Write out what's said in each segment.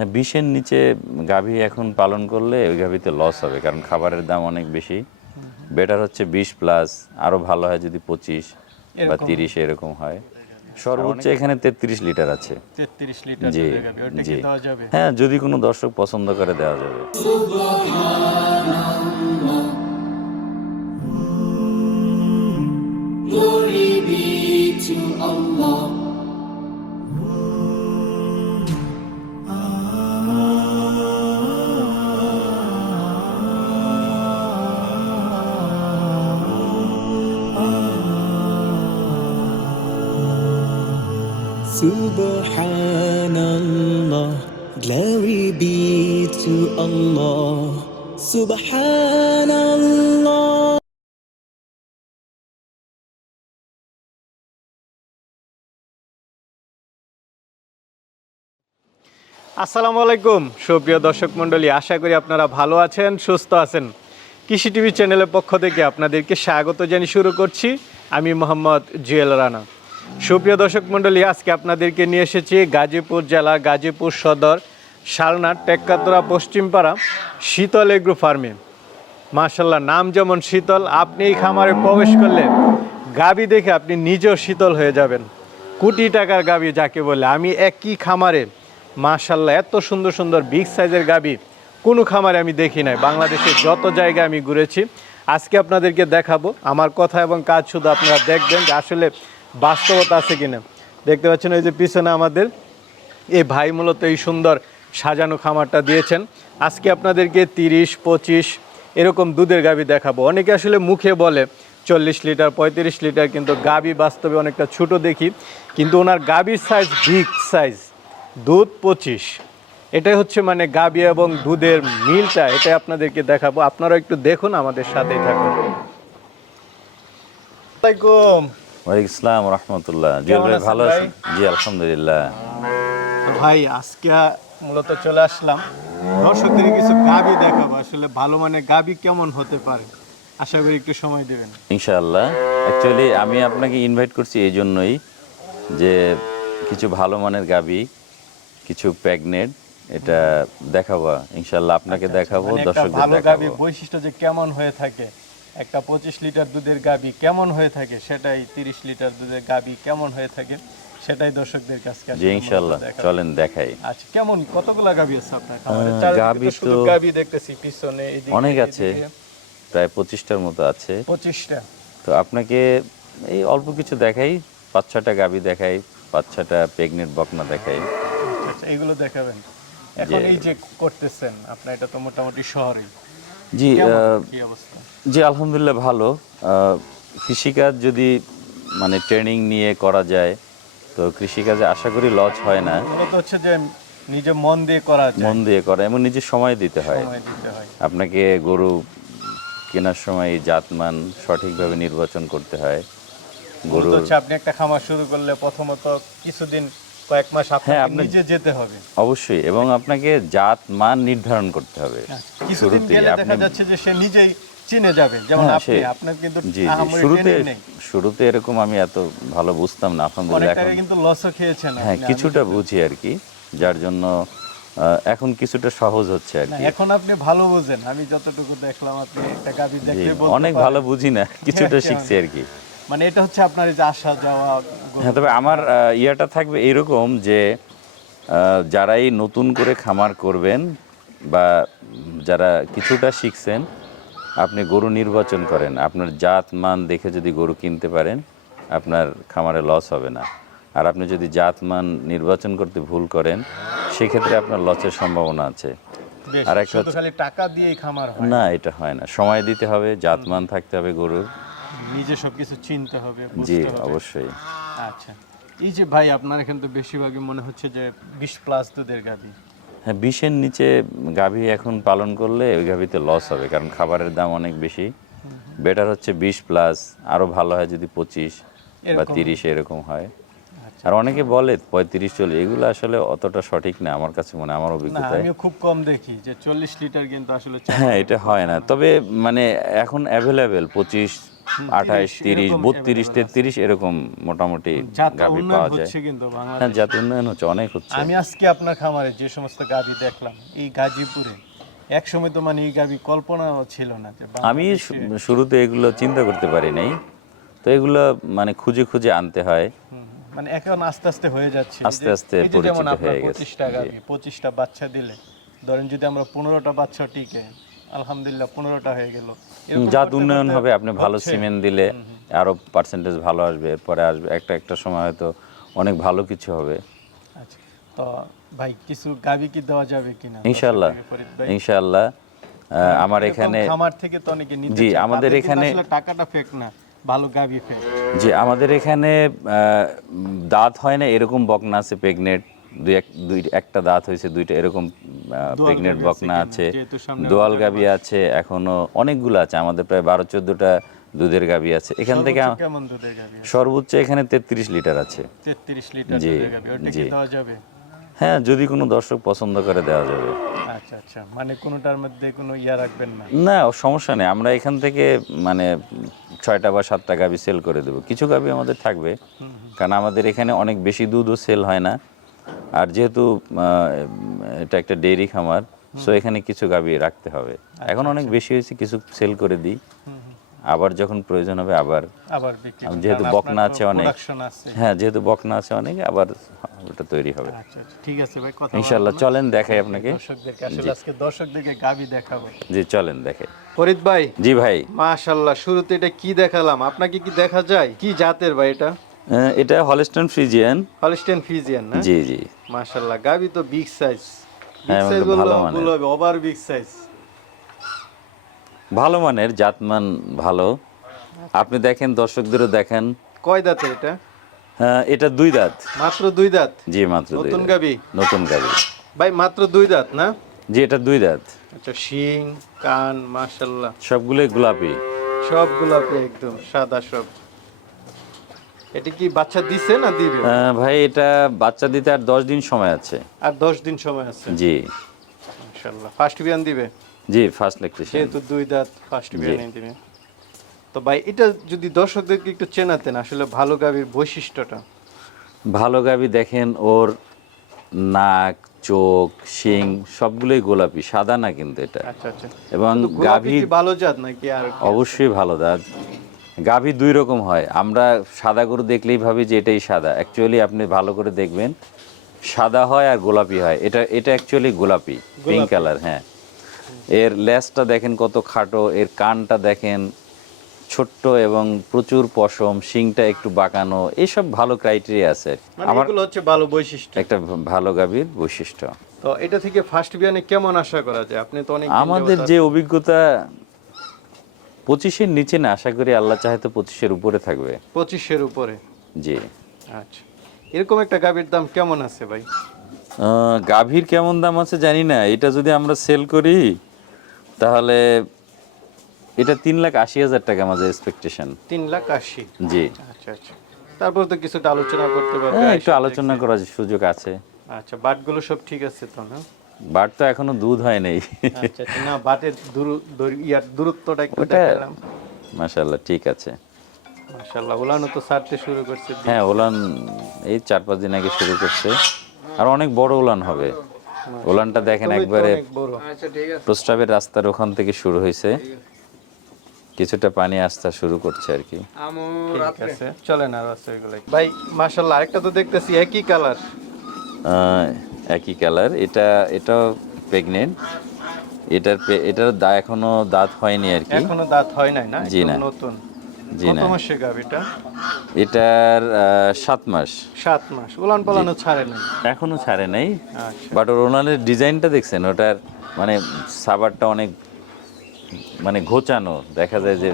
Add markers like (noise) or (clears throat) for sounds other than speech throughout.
হ্যাঁ বিশের নিচে গাভী এখন পালন করলে ওই গাভীতে লস হবে কারণ খাবারের দাম অনেক বেশি। বেটার হচ্ছে বিশ প্লাস আরও ভালো হয় যদি পঁচিশ বা। তিরিশ এরকম হয়। সর্বোচ্চ এখানে তেত্রিশ লিটার আছে। জি জি। হ্যাঁ যদি কোনো দর্শক পছন্দ করে দেওয়া যাবে। Glory be to Allah. Be to Allah. Subhanallah. আসসালামু আলাইকুম, সুপ্রিয় দর্শক মণ্ডলী, আশা করি আপনারা ভালো আছেন, সুস্থ আছেন কৃষি টিভি চ্যানেলের পক্ষ থেকে আপনাদেরকে স্বাগত জানিয়ে শুরু করছি আমি মোহাম্মদ জুয়েল রানা সুপ্রিয় দর্শক মণ্ডলী, আজকে আপনাদেরকে নিয়ে এসেছি গাজীপুর জেলা গাজীপুর সদর শালনা টেক্কাতরা পশ্চিমপাড়া, শীতল এগ্রো ফার্মে। মাশাল্লাহ, নাম যেমন শীতল, আপনি এই খামারে প্রবেশ করলে গাবি দেখে আপনি নিজেও শীতল হয়ে যাবেন। কোটি টাকার গাবি যাকে বলে। আমি একই খামারে, মাশাল্লাহ, এত সুন্দর সুন্দর বিগ সাইজের গাবি কোনো খামারে আমি দেখি নাই। বাংলাদেশের যত জায়গায় আমি ঘুরেছি, আজকে আপনাদেরকে দেখাবো। আমার কথা এবং কাজ শুধু আপনারা দেখবেন যে আসলে বাস্তবতা আছে কিনা। দেখতে পাচ্ছেন ওই যে পিছনে আমাদের এই ভাই মূলত এই সুন্দর সাজানো খামারটা দিয়েছেন। আজকে আপনাদেরকে তিরিশ পঁচিশ এরকম দুধের গাবি দেখাবো। অনেকে আসলে মুখে বলে চল্লিশ লিটার পঁয়ত্রিশ লিটার কিন্তু গাবি বাস্তবে অনেকটা ছোট দেখি। কিন্তু ওনার গাবির সাইজ বিগ সাইজ দুধ পঁচিশ। এটাই হচ্ছে মানে গাবি এবং দুধের মিলটা এটাই আপনাদেরকে দেখাবো। আপনারা একটু দেখুন আমাদের সাথেই থাকুন। আসসালামাইকুম ওয়ালাইকুম ইসলাম রহমতুল্লাহ। জুয়েল ভালো? আছেন জি আলহামদুলিল্লাহ। ভাই আজকে মূলত চলে আসলাম। দর্শকদের কিছু গাবি দেখাবো আসলে ভালো মানে গাবি কেমন হতে পারে? আশা করি একটু সময় দেবেন। ইনশাআল্লাহ। অ্যাকচুয়ালি আমি আপনাকে ইনভাইট করছি এই জন্যই যে কিছু ভালো মানের গাবি কিছু প্রেগনেন্ট এটা দেখাবো। ইনশাআল্লাহ আপনাকে দেখাবো মানে দর্শকদের ভালো গাবি বৈশিষ্ট্য যে কেমন হয়ে থাকে একটা পঁচিশ লিটার দুধের গাবি কেমন হয়ে থাকে সেটাই তিরিশ লিটার দুধের গাবি কেমন হয়ে থাকে সেটাই দর্শকদের কাছে জি ইনশাআল্লাহ চলেন দেখাই। আচ্ছা কেমন? কতগুলা গাবি আছে আপনার খামারে? আহ, তো গাবি দেখতেছি পিছনে এদিকে অনেক আছে। প্রায় পঁচিশটার মতো আছে। পঁচিশটা। তো আপনাকে এই অল্প কিছু দেখাই পাঁচ ছটা গাবি দেখাই পাঁচ ছটা প্রেগনেন্ট বকনা দেখাই। আচ্ছা এগুলো দেখাবেন। এখন এই যে করতেছেন আপনার এটা তো মোটামুটি শহরেই জি জি আলহামদুলিল্লাহ ভালো। কৃষিকাজ যদি মানে ট্রেনিং নিয়ে করা যায় তো কৃষিকাজে আশা করি লস হয় না। হচ্ছে যে নিজে মন দিয়ে করা মন দিয়ে করা এবং নিজে সময় দিতে হয়। আপনাকে গরু কেনার সময় জাতমান সঠিকভাবে নির্বাচন করতে হয়। গরুর হচ্ছে আপনি একটা খামার শুরু করলে প্রথমত কিছুদিন কয়েক মাস হ্যাঁ, আপনাকে আপনি- নিজে যেতে হবে। অবশ্যই এবং আপনাকে জাত মান নির্ধারণ করতে হবে। কিছুদিন শুরুতেই গেলে দেখা যাচ্ছে যে সে নিজেই চিনে যাবে যেমন হ্যাঁ, আপনি আপনার কিন্তু শুরুতে শুরুতে এরকম আমি এত ভালো বুঝতাম না অনেক আলহামদুলিল্লাহ এখন কিন্তু লসও খেয়েছেন হ্যাঁ কিছুটা বুঝি আর কি যার জন্য এখন কিছুটা সহজ হচ্ছে আর কি। এখন আপনি ভালো বোঝেন আমি যতটুকু দেখলাম আপনি একটা গাবি দেখলে বলতে অনেক ভালো বুঝি না কিছুটা হ্যাঁ, শিখছি আর কি। মানে এটা হচ্ছে আপনার এই যে আসা যাওয়া হ্যাঁ তবে আমার ইয়াটা থাকবে এরকম যে যারাই নতুন করে খামার করবেন বা যারা কিছুটা শিখছেন আপনি গরু নির্বাচন করেন আপনার জাত মান দেখে যদি গরু কিনতে পারেন আপনার খামারে লস হবে না। আর আপনি যদি জাত মান নির্বাচন করতে ভুল করেন সেক্ষেত্রে আপনার লসের সম্ভাবনা আছে। আর একটা খালি টাকা দিয়ে খামার না এটা হয় না। সময় দিতে হবে জাতমান থাকতে হবে গরুর। নিজে সবকিছু চিনতে হবে জি অবশ্যই। আচ্ছা। এই যে ভাই আপনার এখানে তো বেশিরভাগই মনে হচ্ছে যে বিশ প্লাস দুধের গাভি। হ্যাঁ বিশের নিচে গাভী এখন পালন করলে ওই গাভীতে লস হবে কারণ খাবারের দাম অনেক বেশি। বেটার হচ্ছে বিশ প্লাস আরও ভালো হয় যদি পঁচিশ বা। তিরিশ এরকম হয়। আর অনেকে বলে পঁয়ত্রিশ চল্লিশ এগুলো আসলে অতটা সঠিক না আমার কাছে মনে আমার অভিজ্ঞতা খুব কম দেখি যে চল্লিশ লিটার কিন্তু আসলে হ্যাঁ এটা হয় না। তবে মানে এখন অ্যাভেলেবেল পঁচিশ আঠাইশ 30 তিরিশ বত্রিশ তেত্রিশ এরকম মোটামুটি গাভী পাওয়া যায়। হ্যাঁ জাত উন্নয়ন হচ্ছে অনেক হচ্ছে। আমি আজকে আপনার খামারে যে সমস্ত গাভী দেখলাম এই গাজীপুরে এক সময় তো মানে এই গাভী কল্পনাও ছিল না আমি শুরুতে এগুলো চিন্তা করতে পারি নাই। তো এগুলো মানে খুঁজে খুঁজে আনতে হয়। মানে এখন আস্তে আস্তে হয়ে যাচ্ছে। আস্তে আস্তে পরিচিত হয়ে গেছে। পঁচিশটা গাভী পঁচিশটা বাচ্চা দিলে ধরেন যদি আমরা পনেরোটা বাচ্চা টিকে আলহামদুলিল্লাহ পনেরোটা হয়ে গেল। জাত উন্নয়ন হবে আপনি ভালো সিমেন্ট দিলে আরও পার্সেন্টেজ ভালো আসবে এরপরে আসবে একটা একটা সময় হয়তো অনেক ভালো কিছু হবে। আচ্ছা তো ভাই কিছু গাভী কি দেওয়া যাবে কিনা? ইনশাল্লাহ দর্শকদেরকে ইনশাল্লাহ আমার এখানে খামার থেকে তো অনেকে নিতে জি, আমাদের এখানে- টাকাটা ফেক না ভালো গাভী ফেক যে আমাদের এখানে দাঁত হয় না এরকম বকনা আছে প্রেগনেট দুই এক দুই একটা দাঁত হয়েছে দুইটা এরকম আছে বকনা আছে দোয়াল গাবি আছে এখনও অনেকগুলো আছে আমাদের প্রায় বারো চোদ্দটা দুধের গাবি আছে। এখান থেকে সর্বোচ্চ এখানে তেত্রিশ লিটার আছে। লিটার জি, জি। হ্যাঁ যদি কোনো দর্শক পছন্দ করে দেওয়া যাবে। আচ্ছা আচ্ছা মানে কোনোটার মধ্যে কোনো ইয়া রাখবেন না? না সমস্যা নেই আমরা এখান থেকে মানে ছয়টা বা সাতটা গাবি সেল করে দেবো। কিছু গাবি আমাদের থাকবে কারণ আমাদের এখানে অনেক বেশি দুধও সেল হয় না। আর যেহেতু এটা একটা ডেইরি খামার সো এখানে কিছু গাবি রাখতে হবে। এখন অনেক বেশি হয়েছে কিছু সেল করে দিই। আবার যখন প্রয়োজন হবে আবার। যেহেতু বকনা আছে অনেক। হ্যাঁ যেহেতু বকনা আছে অনেক আবার ওটা তৈরি হবে। আচ্ছা আচ্ছা, ঠিক আছে ভাই কথা ইনশাল্লাহ চলেন দেখাই আপনাকে। দর্শকদেরকে আসলে আজকে দর্শকদেরকে গাভী দেখাবো। জি চলেন দেখাই। ফরিদ ভাই। জি ভাই। মাশাল্লাহ শুরুতে এটা কি দেখালাম? আপনাকে কি দেখা যায়? কি জাতের ভাই এটা? এটা হলস্টন ফ্রিজিয়ান হলস্টেন ফিজিয়ান না? জি জি। মাশাল্লাহ গাভী তো বিগ সাইজ বিগ হ্যাঁ। ওভার বিগ সাইজ ভালো মানের। জাতমান ভালো। আপনি দেখেন দর্শকদেরও দেখেন। কয় দাঁতের এটা? হ্যাঁ, এটা দুই দাঁত। মাত্র দুই দাঁত? জি মাত্র দুই নতুন গাবি? নতুন গাবি। ভাই মাত্র দুই দাঁত না? জি এটা দুই দাঁত। আচ্ছা শিং কান মাশাল্লাহ সবগুলোই গোলাপি। সব গোলাপি একদম সাদা সব। এটা কি বাচ্চা দিছে না দিবে? ভাই এটা বাচ্চা দিতে আর দশ দিন সময় আছে। আর দশ দিন সময় আছে? জি। ইনশাল্লাহ ফার্স্ট বিয়ান দিবে? জি ফার্স্ট লেকটেশন যেহেতু দুই দাঁত ফার্স্ট বিয়ান দিবে। তো ভাই এটা যদি দর্শকদেরকে একটু চেনাতেন আসলে ভালো গাভীর বৈশিষ্ট্যটা। ভালো গাবি দেখেন ওর নাক চোখ শিং সবগুলোই গোলাপি সাদা না কিন্তু এটা। আচ্ছা আচ্ছা। এবং গাভীর ভালো জাত নাকি আর অবশ্যই ভালো দাঁত গাভী দুই রকম হয়। আমরা সাদা গরু দেখলেই ভাবি যে এটাই সাদা। অ্যাকচুয়ালি আপনি ভালো করে দেখবেন সাদা হয় আর গোলাপি হয়। এটা এটা অ্যাকচুয়ালি গোলাপি পিঙ্ক কালার হ্যাঁ। এর লেজটা দেখেন কত খাটো এর কানটা দেখেন ছোট্ট এবং প্রচুর পশম শিংটা একটু বাঁকানো এইসব ভালো ক্রাইটেরিয়া আছে। মানে আমার হচ্ছে ভালো বৈশিষ্ট্য। একটা ভালো গাভীর বৈশিষ্ট্য। তো এটা থেকে ফার্স্ট বিয়ানে কেমন আশা করা যায়? আপনি তো অনেক আমাদের যে অভিজ্ঞতা পঁচিশের নিচে না? আশা করি আল্লাহ চাহে তো পঁচিশের উপরে থাকবে। পঁচিশের উপরে। জি। আচ্ছা। এরকম একটা গাভীর দাম কেমন আছে ভাই? গাভীর কেমন দাম আছে জানি না। এটা যদি আমরা সেল করি তাহলে এটা তিন লাখ আশি হাজার টাকা আমাদের এক্সপেকটেশন তিন লাখ আশি? জি। আচ্ছা আচ্ছা। তারপর তো কিছুটা আলোচনা করতে পারবে। হ্যাঁ একটু আলোচনা করার সুযোগ আছে। আচ্ছা বাটগুলো সব ঠিক আছে তো না? বাট তো এখনও দুধ হয় নাই আচ্ছা আচ্ছা না বাটের দূর- দূর- ইয়ার দূরত্বটা একটু দেখালাম। মাশাল্লাহ ঠিক আছে। মাশাআল্লাহ ওলানো তো ছাড়তে শুরু করছে। হ্যাঁ ওলান এই চার পাঁচ দিন আগে শুরু করছে। আর অনেক বড় ওলান হবে। ওলানটা দেখেন একবারে অনেক প্রস্রাবের রাস্তার ওখান থেকে শুরু হয়েছে। কিছুটা পানি আসতে শুরু করছে আর কি। ঠিক আছে চলেন আর ভাই মাশাআল্লাহ আরেকটা তো দেখতেছি একই কালার। আহ, একই কালার। এটা এটাও প্রেগনেন্ট এটার এটার দা এখনও দাঁত হয়নি আর কি। এখনও দাঁত হয় নাই না? জি না। নতুন। জি কত না। মাসে গাভীটা এটার আহ, সাত মাস। সাত মাস। উলান পালানো ছাড়ে নাই? এখনও ছাড়ে নাই। আচ্ছা। বাট ওর ওনারের ডিজাইনটা দেখছেন ওটার মানে সাবারটা অনেক মানে ঘোচানো। দেখা যায় যে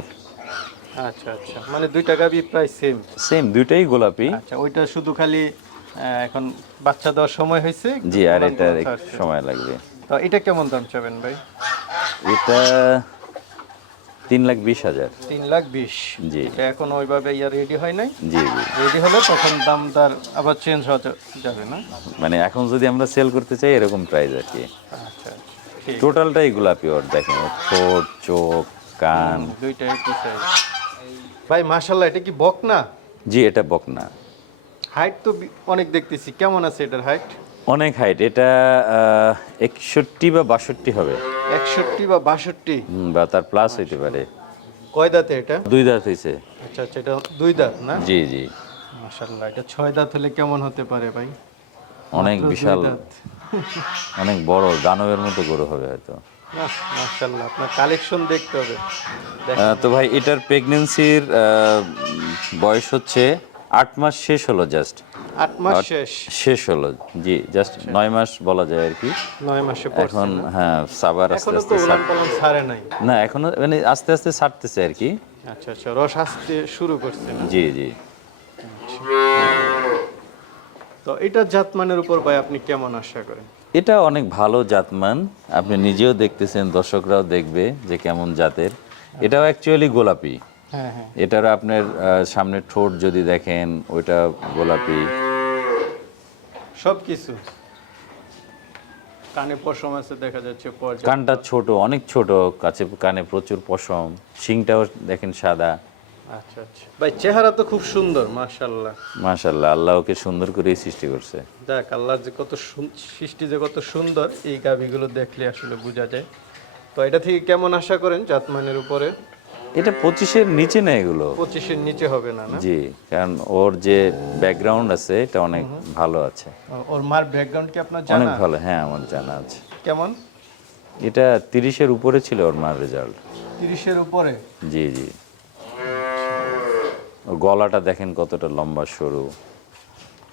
আচ্ছা আচ্ছা। মানে দুইটা গাভী প্রায় সেম সেম দুইটাই গোলাপি। আচ্ছা ওইটা শুধু খালি এখন বাচ্চা দেওয়ার সময় হয়েছে জি আর একটু সময় লাগবে। তো এটা কেমন দাম চাবেন ভাই? এটা তিন লাখ বিশ হাজার। তিন লাখ বিশ। জি। এটা এখন ওইভাবে ইয়া রেডি হয় নাই? জি রেডি হলে তখন দাম তার আবার চেঞ্জ হতে যাবে না? মানে এখন যদি আমরা সেল করতে চাই এরকম প্রাইস আর কি। আচ্ছা টোটালটাই গোলাপি ওর দেখেন ঠোঁট চোখ কান। দুইটা একই সাইজ ভাই মাশাল্লাহ এটা কি বক না জি এটা বকনা। হাইট তো অনেক দেখতেছি। কেমন আছে এটার হাইট অনেক হাইট এটা একষট্টি বা বাষট্টি হবে। একষট্টি বা বাষট্টি? বা তার প্লাস হইতে পারে। কয় দাঁতে এটা? দুই দাঁত হয়েছে আচ্ছা আচ্ছা এটা দুই দাঁত না? জি জি। মাশাল্লাহ এটা ছয় দাঁত হলে কেমন হতে পারে ভাই? অনেক বিশাল। অনেক বড় দানবের মতো গরু হবে হয়তো। মাশাল্লাহ আপনার কালেকশন দেখতে হবে। তো ভাই এটার প্রেগনেন্সির বয়স হচ্ছে আট মাস শেষ হলো জাস্ট আট মাস শেষ। শেষ হলো। জি জাস্ট নয় মাস বলা যায় আর কি। নয় মাসে এখন হ্যাঁ সাবার আস্তে আস্তে ছাড়- নাই। না এখনও মানে আস্তে আস্তে ছাড়তেছে আর কি। আচ্ছা আচ্ছা রস আসতে শুরু করছে জি জি। তো এটা জাতমানের উপর ভাই আপনি কেমন আশা করেন? এটা অনেক ভালো জাতমান। আপনি নিজেও দেখতেছেন দর্শকরাও দেখবে যে কেমন জাতের। এটাও অ্যাকচুয়ালি গোলাপি। এটার আপনার আহ, সামনের ঠোঁট যদি দেখেন ওইটা গোলাপি। সব কিছু। কানে পশম আছে দেখা যাচ্ছে কানটা ছোট অনেক ছোট কাছে কানে প্রচুর পশম। শিংটাও দেখেন সাদা। আচ্ছা আচ্ছা। ভাই চেহারা তো খুব সুন্দর মাশাল্লাহ মাশাল্লাহ আল্লাহ ওকে সুন্দর করেই সৃষ্টি করছে। দেখ আল্লাহ যে কত সৃষ্টি যে কত সুন্দর এই গাভিগুলো দেখলে আসলে বোঝা যায়। তো এটা থেকে কেমন আশা করেন জাতমানের উপরে? এটা পঁচিশের নিচে না এগুলো? পঁচিশের নিচে হবে না না? জি কারণ ওর যে ব্যাকগ্রাউন্ড আছে এটা অনেক ভালো আছে। ওর মার ব্যাকগ্রাউন্ড কি আপনার জানা? অনেক ভালো হ্যাঁ আমার জানা আছে। কেমন? এটা তিরিশের উপরে ছিল ওর মার রেজাল্ট তিরিশের উপরে? জি জি। ওর গলাটা দেখেন কতটা লম্বা সরু।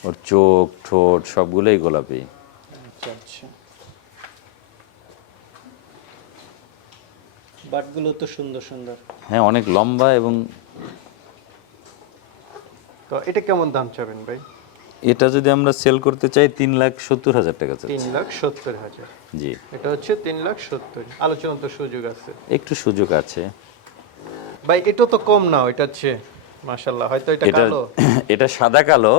ওর চোখ ঠোঁট সবগুলোই গোলাপি। আচ্ছা আচ্ছা। বাটগুলো তো সুন্দর সুন্দর। হ্যাঁ অনেক লম্বা এবং তো এটা কেমন দাম চাবেন ভাই? এটা যদি আমরা সেল করতে চাই তিন লাখ সত্তর হাজার টাকা চাই তিন লাখ সত্তর হাজার। জি। এটা হচ্ছে তিন লাখ সত্তর। আলোচনা তো সুযোগ আছে। একটু সুযোগ আছে। ভাই এটা তো কম না এটা হচ্ছে মাশাল্লাহ হয়তো এটা এটা কালো। (clears throat) এটা সাদা কালো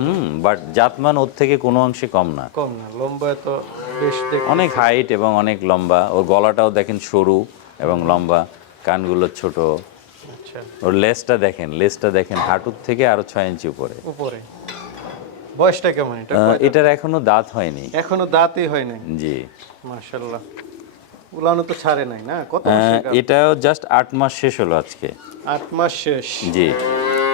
হুম। বাট জাতমান ওর থেকে কোনো অংশে কম না। কম না লম্বা তো বেশ অনেক হাইট এবং অনেক লম্বা ওর গলাটাও দেখেন সরু। এবং লম্বা কানগুলো ছোট। আচ্ছা। ওর লেজটা দেখেন লেজটা দেখেন হাঁটুর থেকে আরও ছয় ইঞ্চি উপরে। উপরে। বয়সটা কেমন? এটা এটার এখনও দাঁত হয়নি। এখনও দাঁতই হয় নাই? জি। মাশাল্লাহ উলানো তো ছাড়ে নাই না? কত? এটাও জাস্ট আট মাস শেষ হলো আজকে। আট মাস শেষ। জি।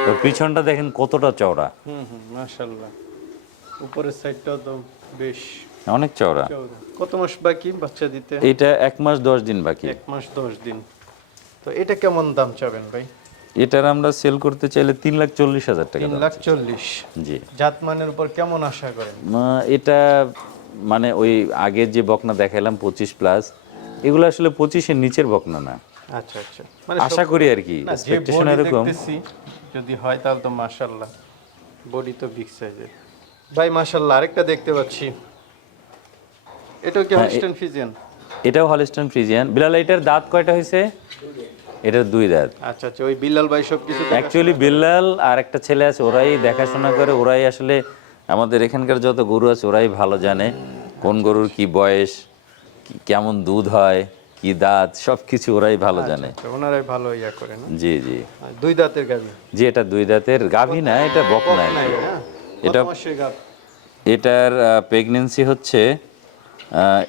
ওর পিছনটা দেখেন কতটা চওড়া। হুম হুম মাশাল্লাহ উপরের সাইডটাও তো বেশ অনেক চওড়া। কত মাস বাকি বাচ্চা দিতে? এটা এক মাস দশ দিন বাকি। এক মাস দশ দিন। তো এটা কেমন দাম চাবেন ভাই? এটার আমরা সেল করতে চাইলে তিন লাখ চল্লিশ হাজার টাকা তিন লাখ চল্লিশ। জি। জাতমানের উপর কেমন আশা করেন? এটা মানে ওই আগের যে বকনা দেখালাম পঁচিশ প্লাস এগুলো আসলে পঁচিশের নিচের বকনা না। আচ্ছা আচ্ছা। মানে আশা করি আর কি এক্সপেকটেশন এরকম। যদি হয় তাহলে তো মাশাল্লাহ বডি তো বিগ সাইজের ভাই মাশাল্লাহ আরেকটা দেখতে পাচ্ছি। এটাও কি হ্যাঁ, হলস্টেন ফিজিয়ান এটাও হলিস্টন ফ্রিজিয়ান বিলাল এটার দাঁত কয়টা হয়েছে? এটার দুই দাঁত। আচ্ছা আচ্ছা ওই বিল্লাল ভাই সব কিছু অ্যাকচুয়ালি বিল্লাল আর একটা ছেলে আছে ওরাই দেখাশোনা করে ওরাই আসলে আমাদের এখানকার যত গরু আছে ওরাই ভালো জানে কোন গরুর কি বয়স কেমন দুধ হয় কি দাঁত সব কিছু ওরাই ভালো জানে। আচ্ছা, ওনারাই ভালো ইয়া করে না? জি জি। দুই দাঁতের গাবি জি এটা দুই দাঁতের গাভী না এটা বকনা নাই। এটা- এটা এটার প্রেগনেন্সি হচ্ছে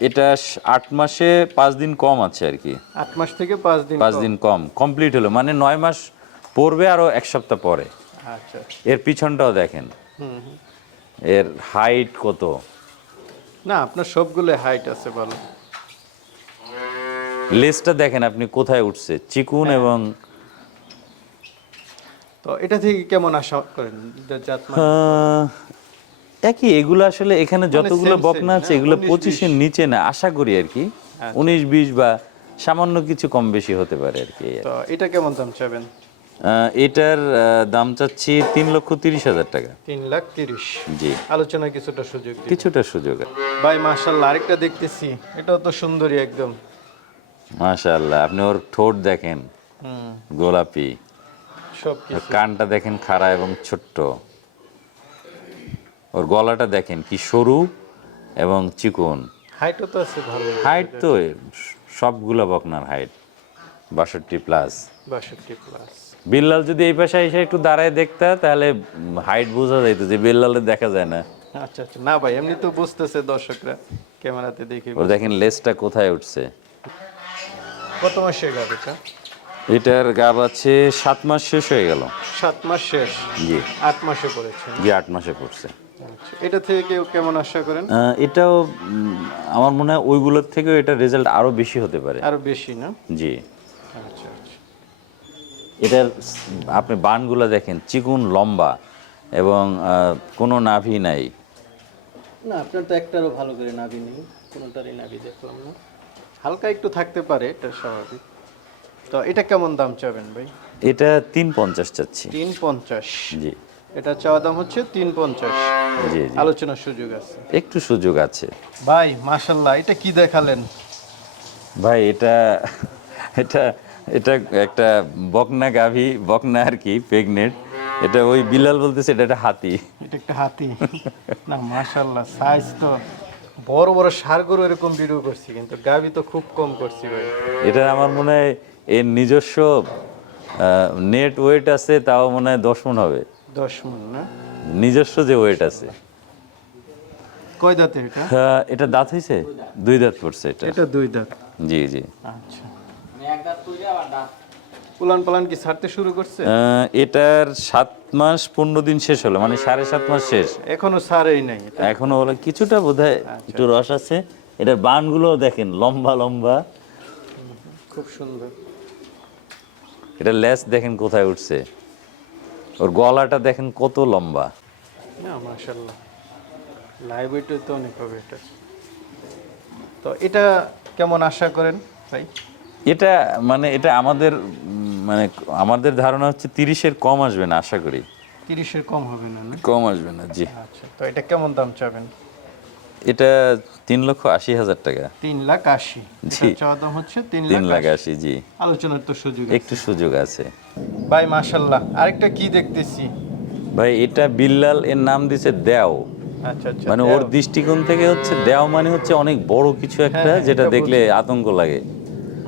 এটা আট মাসে পাঁচ দিন কম আছে আর কি। আট মাস থেকে পাঁচ দিন পাঁচ দিন কম কমপ্লিট হলো। মানে নয় মাস পড়বে আরও এক সপ্তাহ পরে। আচ্ছা এর পিছনটাও দেখেন। এর হাইট কত? না আপনার সবগুলো হাইট আছে ভালো লেজটা দেখেন আপনি কোথায় উঠছে চিকুন হ্যাঁ। এবং তো এটা থেকে কেমন আশা করেন একই এগুলো আসলে এখানে যতগুলো same বকনা আছে এগুলো 19, পঁচিশের নিচে না আশা করি আর কি। আচ্ছা। উনিশ বিশ বা সামান্য কিছু কম বেশি হতে পারে আর কি। তো এটা কেমন দাম চাবেন? এটার দাম চাচ্ছি তিন লক্ষ তিরিশ হাজার টাকা। তিন লাখ তিরিশ। জি। আলোচনা কিছুটা সুযোগ কিছুটা সুযোগ। ভাই মাশাল্লাহ আরেকটা দেখতেছি। এটাও তো সুন্দরী একদম। মাশাআল্লাহ আপনি ওর ঠোঁট দেখেন। হুম। গোলাপি। সব কানটা দেখেন খাড়া এবং ছোট্ট। ওর গলাটা দেখেন কি সরু এবং চিকন। হাইটও তো আছে ভালো। হাইট তো সবগুলো বকনার হাইট বাষট্টি প্লাস বাষট্টি প্লাস বিল্লাল যদি এই পাশে এসে একটু দাঁড়ায় দেখতে তাহলে হাইট বোঝা যাইতো যে বিল্লালে দেখা যায় না। আচ্ছা আচ্ছা। না ভাই এমনি তো বুঝতেছে দর্শকরা ক্যামেরাতে দেখে ওর দেখেন লেজটা কোথায় উঠছে। কত মাসের গাভিটা এটার গাব আছে সাত মাস শেষ হয়ে গেল। সাত মাস শেষ। জি। আট মাসে পড়েছে। জি আট মাসে পড়ছে। এটা থেকে কেউ কেমন আশা করেন? এটাও আমার মনে হয় ওইগুলোর থেকেও এটা রেজাল্ট আরও বেশি হতে পারে। আরও বেশি না? জি। আচ্ছা আচ্ছা। এটার আপনি বানগুলো দেখেন চিকুন লম্বা এবং কোনো নাভি নাই। না আপনার তো একটারও ভালো করে নাভি নেই কোনোটারই নাভি দেখলাম না। হালকা একটু থাকতে পারে এটা স্বাভাবিক। তো এটা কেমন দাম চাবেন ভাই? এটা তিন পঞ্চাশ চাচ্ছি। তিন পঞ্চাশ। জি। এটা চাওয়া দাম হচ্ছে তিন পঞ্চাশ আলোচনার সুযোগ আছে। একটু সুযোগ আছে। ভাই মাশাল্লাহ এটা কি দেখালেন? ভাই এটা এটা এটা একটা বকনা গাভী বকনা আর কি প্রেগনেন্ট এটা ওই বিলাল বলতেছে এটা একটা হাতি। এটা একটা হাতি। না মাশাল্লাহ সাইজ তো বড় বড় সার গরু এরকম ভিডিও করছি কিন্তু গাভি তো খুব কম করছি ভাই। এটা আমার মনে হয় এর নিজস্ব নেট ওয়েট আছে তাও মনে হয় দশ মন হবে। দশ মন না? নিজস্ব যে ওয়েট আছে। কয় দাঁতে এটা? হ্যাঁ, এটা দাঁত হয়েছে দুই দাঁত পড়ছে এটা। এটা দুই দাঁত। জি জি। আচ্ছা। পুলান পালান কি ছাড়তে শুরু করছে? এটার সাত মাস পনেরো দিন শেষ হলো মানে সাড়ে সাত মাস শেষ। এখনও ছাড়েই নাই এখনও বলে কিছুটা বোধহয় একটু রস আছে। এটার বানগুলো দেখেন লম্বা লম্বা। খুব সুন্দর। এটা লেস দেখেন কোথায় উঠছে। ওর গলাটা দেখেন কত লম্বা। না মাশাল্লাহ লাইভ তো অনেক হবে এটা। তো এটা কেমন আশা করেন ভাই? এটা মানে এটা আমাদের মানে আমাদের ধারণা হচ্ছে তিরিশের কম আসবে না আশা করি। তিরিশের কম হবে না কম আসবে না জি। আচ্ছা তো এটা কেমন দাম চাবেন? এটা তিন লক্ষ আশি হাজার টাকা। তিন লাখ আশি। জি। চাওয়া দাম হচ্ছে তিন লাখ। আশি। জি। আলোচনার তো সুযোগ একটু সুযোগ আছে। ভাই মাশাল্লাহ। আরেকটা কি দেখতেছি? ভাই এটা বিল্লাল এর নাম দিছে দেও। আচ্ছা আচ্ছা মানে ওর দৃষ্টিকোণ থেকে হচ্ছে দেও মানে হচ্ছে অনেক বড় কিছু একটা হ্যাঁ, যেটা দেখলে আতঙ্ক লাগে।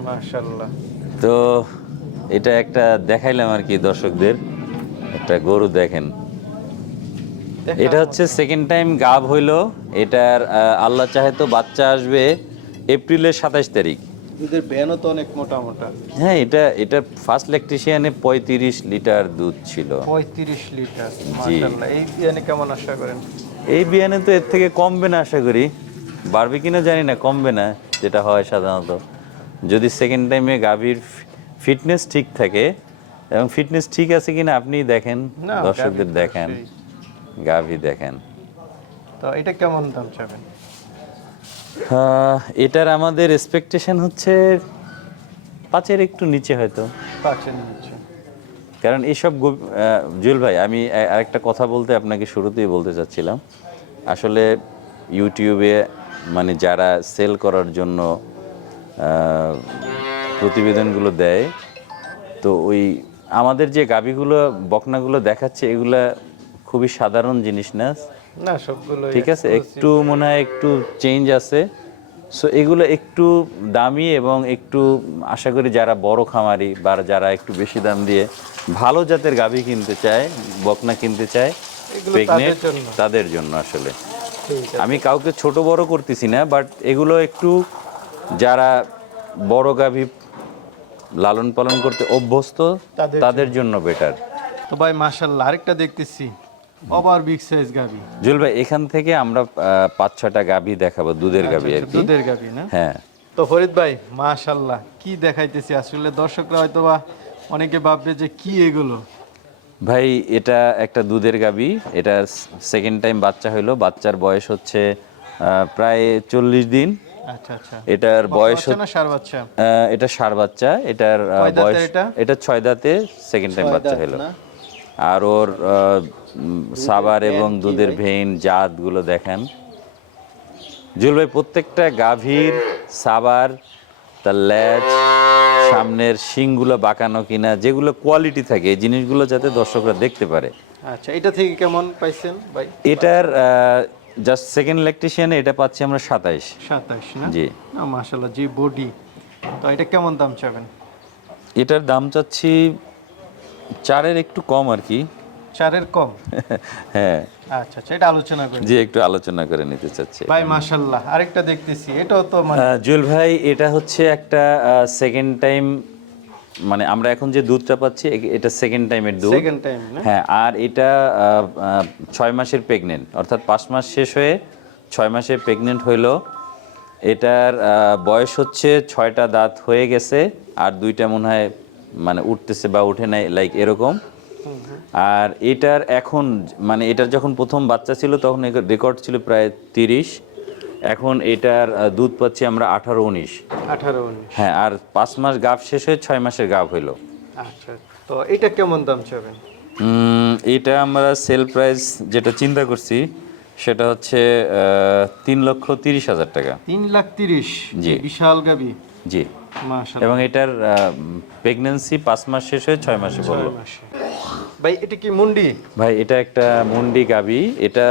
মাশাল্লাহ। তো এটা একটা দেখাইলাম আর কি দর্শকদের। একটা গরু দেখেন। এটা হচ্ছে সেকেন্ড টাইম গাব হইল। এটার আল্লাহ চাহে তো বাচ্চা আসবে এপ্রিলের সাতাশ তারিখ। দুধের ব্যানও তো অনেক মোটা মোটা। হ্যাঁ এটা এটা ফার্স্ট ইলেকট্রিশিয়ানে পঁয়ত্রিশ লিটার দুধ ছিল। পঁয়ত্রিশ লিটার মাশাল্লাহ এই বিয়ানে কেমন আশা করেন? এই বিয়ানে তো এর থেকে কমবে না আশা করি। বাড়বে কিনা জানি না কমবে না যেটা হয় সাধারণত। যদি সেকেন্ড টাইমে গাভীর ফিটনেস ঠিক থাকে এবং ফিটনেস ঠিক আছে কিনা আপনি দেখেন দর্শকদের দেখেন। গাভী দেখেন। তো এটা কেমন দাম চাবেন? এটার আমাদের এক্সপেকটেশন হচ্ছে পাঁচের একটু নিচে হয়তো। পাচ্ছেন নিচ্ছে কারণ এইসব জুয়েল ভাই আমি আরেকটা কথা বলতে আপনাকে শুরুতেই বলতে চাচ্ছিলাম। আসলে ইউটিউবে মানে যারা সেল করার জন্য প্রতিবেদনগুলো দেয় তো ওই আমাদের যে গাবিগুলো বকনাগুলো দেখাচ্ছে এগুলা খুবই সাধারণ জিনিস না? না সবগুলো ঠিক আছে একটু মনে হয় একটু চেঞ্জ আছে। সো এগুলো একটু দামি এবং একটু আশা করি যারা বড় খামারি বা যারা একটু বেশি দাম দিয়ে ভালো জাতের গাভী কিনতে চায় বকনা কিনতে চায় প্রেগনেন্ট তাদের জন্য। আসলে। আমি কাউকে ছোট বড় করতেছি না বাট এগুলো একটু যারা বড় গাভী লালন পালন করতে অভ্যস্ত তাদের জন্য। বেটার তো ভাই মাশাল্লাহ আরেকটা দেখতেছি। ওভার বিগ সাইজ গাবি। জুয়েল ভাই এখান থেকে আমরা পাঁচ ছটা গাভী দেখাবো দুধের গাভী আর কি। আচ্ছা, দুধের গাবি না? হ্যাঁ। তো ফরিদ ভাই মাশাল্লাহ কি দেখাইতেছি? আসলে দর্শকরা হয়তো বা অনেকে ভাববে যে কি এগুলো? ভাই এটা একটা দুধের গাবি। এটা সেকেন্ড টাইম বাচ্চা হইল। বাচ্চার বয়স হচ্ছে আহ, প্রায় চল্লিশ দিন। আচ্ছা আচ্ছা। এটার বয়স বাচ্চা না সার বাচ্চা? আহ, এটা সার বাচ্চা। এটার বয়স এটা? ছয় দাঁতে সেকেন্ড টাইম বাচ্চা হলো আর ওর সাবার এবং দুধের ভেইন জাতগুলো দেখেন। জুল ভাই প্রত্যেকটা গাভীর সাবার তার ল্যাচ সামনের শিংগুলো বাঁকানো কিনা যেগুলো কোয়ালিটি থাকে এই জিনিসগুলো যাতে দর্শকরা দেখতে পারে। আচ্ছা এটা থেকে কেমন পাইছেন ভাই? এটার জাস্ট সেকেন্ড ইলেকট্রিশিয়ানে এটা পাচ্ছি আমরা সাতাইশ। সাতাশ না? জি। না মাশাল্লাহ জি বডি তো এটা কেমন দাম চাবেন? এটার দাম চাচ্ছি চারের একটু কম আর কি। চারের কম? (laughs) হ্যাঁ। আচ্ছা আচ্ছা এটা আলোচনা করি। যে একটু আলোচনা করে নিতে চাচ্ছি ভাই মাশাল্লাহ আরেকটা দেখতেছি এটাও তো মানে জুয়েল ভাই এটা হচ্ছে একটা সেকেন্ড টাইম মানে আমরা এখন যে দুধটা পাচ্ছি এটা সেকেন্ড টাইমের দুধ। সেকেন্ড টাইম হ্যাঁ আর এটা ছয় মাসের প্রেগনেন্ট অর্থাৎ পাঁচ মাস শেষ হয়ে ছয় মাসে প্রেগনেন্ট হইল। এটার বয়স হচ্ছে ছয়টা দাঁত হয়ে গেছে আর দুইটা মনে হয় মানে উঠতেছে বা উঠে নাই লাইক এরকম। আর এটার এখন মানে এটার যখন প্রথম বাচ্চা ছিল তখন রেকর্ড ছিল প্রায় তিরিশ। এখন এটার দুধ পাচ্ছি আমরা আঠারো উনিশ। আঠারো উনিশ। হ্যাঁ আর পাঁচ মাস গাভ শেষ হয়ে ছয় মাসের গাভ হইল। আচ্ছা তো এটা কেমন দাম চাবেন? এটা আমরা সেল প্রাইস যেটা চিন্তা করছি সেটা হচ্ছে তিন লক্ষ তিরিশ হাজার টাকা। তিন লাখ তিরিশ। জি। বিশাল গাবি। জি। এবং এটার প্রেগনেন্সি পাঁচ মাস শেষ হয়ে ছয় মাসে পড়ল। ভাই এটা কি মুন্ডি? ভাই এটা একটা মুন্ডি গাবি। এটা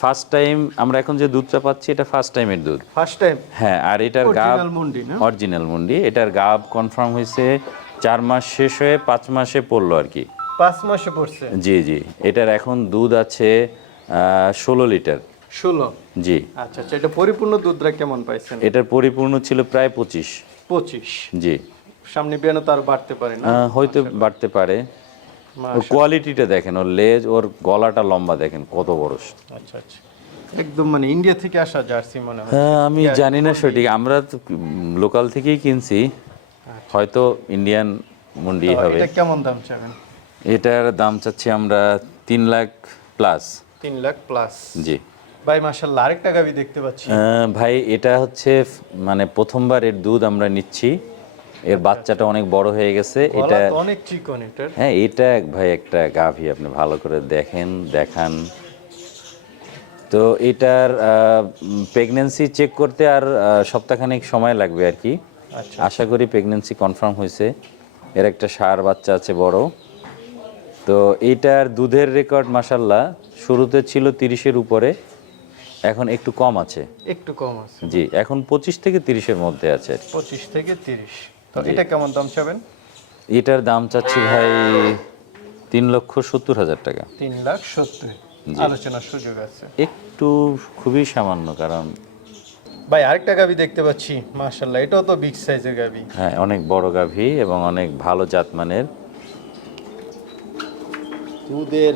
ফার্স্ট টাইম আমরা এখন যে দুধটা পাচ্ছি এটা ফার্স্ট টাইমের দুধ। ফার্স্ট টাইম হ্যাঁ আর এটার গাব মুন্ডি না? অরিজিনাল মুন্ডি। এটার গাব কনফার্ম হয়েছে চার মাস শেষ হয়ে পাঁচ মাসে পড়ল আর কি। পাঁচ মাসে পড়ছে? জি জি। এটার এখন দুধ আছে ষোলো লিটার। ষোলো? জি। আচ্ছা আচ্ছা এটা পরিপূর্ণ দুধরা কেমন পাইছেন? এটার পরিপূর্ণ ছিল প্রায় পঁচিশ। পঁচিশ? জি। সামনে বিয়ানো তো আর বাড়তে পারে না? হয়তো বাড়তে পারে। কোয়ালিটিটা দেখেন ওর লেজ ওর গলাটা লম্বা দেখেন কত বড়। আচ্ছা আচ্ছা। একদম মানে ইন্ডিয়া থেকে আসা জার্সি মনে হয়। হ্যাঁ আমি জানি না সঠিক। আমরা লোকাল থেকেই কিনছি। হয়তো ইন্ডিয়ান মুন্ডি হবে। এটা কেমন দাম চাবেন? এটার দাম চাচ্ছি আমরা তিন লাখ প্লাস তিন লাখ প্লাস জি। ভাই মাসাল্লাহ আরেকটা গাবি দেখতে পাচ্ছি। আহ, ভাই এটা হচ্ছে মানে প্রথমবার এর দুধ আমরা নিচ্ছি। এর বাচ্চাটা অনেক বড় হয়ে গেছে এটা অনেক চিকন এটার হ্যাঁ এটা এক ভাই একটা গাভী আপনি ভালো করে দেখেন দেখান। তো এটার প্রেগনেন্সি চেক করতে আর সপ্তাহখানেক সময় লাগবে আর কি। আচ্ছা। আশা করি প্রেগনেন্সি কনফার্ম হয়েছে। এর একটা সার বাচ্চা আছে বড়। তো এইটার দুধের রেকর্ড মাসাল্লাহ শুরুতে ছিল তিরিশের উপরে এখন একটু কম আছে। একটু কম আছে। জি এখন পঁচিশ থেকে তিরিশের মধ্যে আছে পঁচিশ থেকে তিরিশ। তো এটা কেমন দাম চাবেন? এটার দাম চাচ্ছি ভাই তিন লক্ষ সত্তর হাজার টাকা। তিন লাখ সত্তর। আলোচনার সুযোগ আছে। একটু খুবই সামান্য কারণ ভাই আরেকটা গাবি দেখতে পাচ্ছি মাশাল্লাহ এটাও তো বিগ সাইজের গাবি হ্যাঁ অনেক বড় গাভী এবং অনেক ভালো জাতমানের দুধের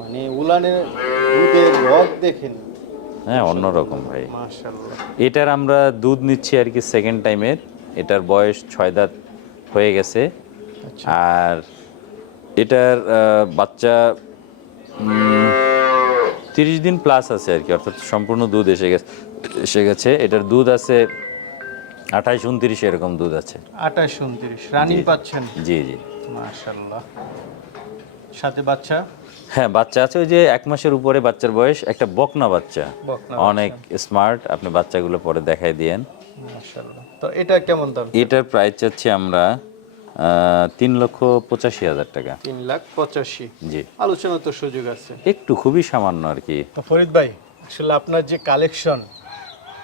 মানে উলানের দুধের রক দেখেন। হ্যাঁ অন্যরকম ভাই। মাশাল্লাহ এটার আমরা দুধ নিচ্ছি আর কি সেকেন্ড টাইমের এটার বয়স ছয় দাঁত হয়ে গেছে। আচ্ছা। আর এটার বাচ্চা তিরিশ দিন প্লাস আছে আর কি অর্থাৎ সম্পূর্ণ দুধ এসে গেছে এসে গেছে। এটার দুধ আছে আঠাইশ উনত্রিশ এরকম দুধ আছে। আঠাশ উনত্রিশ রানিং পাচ্ছেন? জি জি। মাশাল্লাহ সাথে বাচ্চা? হ্যাঁ বাচ্চা আছে ওই যে এক মাসের উপরে বাচ্চার বয়স একটা বকনা বাচ্চা। অনেক স্মার্ট আপনি বাচ্চাগুলো পরে দেখাই দিয়েন। মাশাল্লাহ তো এটা কেমন দাম? এটার প্রাইস চাচ্ছি আমরা তিন লক্ষ পঁচাশি হাজার টাকা। তিন লাখ পঁচাশি। জি। আলোচনা তো সুযোগ আছে। একটু খুবই সামান্য আর কি। তো ফরিদ ভাই আসলে আপনার যে কালেকশন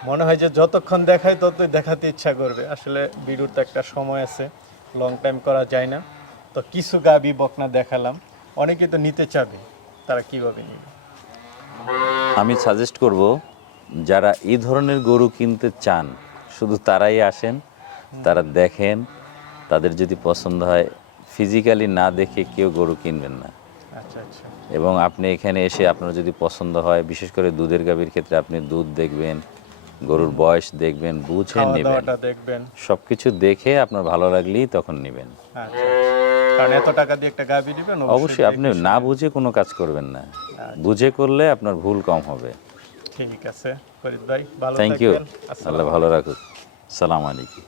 মনে হয় যে যতক্ষণ দেখায় ততই দেখাতে ইচ্ছা করবে। আসলে ভিডিওর তো একটা সময় আছে লং টাইম করা যায় না। তো কিছু গাবি বকনা দেখালাম। অনেকে তো নিতে চাবে তারা কীভাবে নেবে? আমি সাজেস্ট করব যারা এই ধরনের গরু কিনতে চান শুধু তারাই আসেন তারা দেখেন তাদের যদি পছন্দ হয় ফিজিক্যালি না দেখে কেউ গরু কিনবেন না। আচ্ছা আচ্ছা। এবং আপনি এখানে এসে আপনার যদি পছন্দ হয় বিশেষ করে দুধের গাভীর ক্ষেত্রে আপনি দুধ দেখবেন গরুর বয়স দেখবেন বুঝে নেবেন। সব কিছু দেখে আপনার ভালো লাগলেই তখন নেবেন। আচ্ছা কারণ এত টাকা দিয়ে একটা গাবি দিবেন অবশ্যই আপনি না বুঝে কোনো কাজ করবেন না। বুঝে করলে আপনার ভুল কম হবে। ঠিক আছে ফরিদ ভাই ভালো থ্যাংক ইউ আল্লাহ ভালো রাখুক। সালাম আলাইকুম।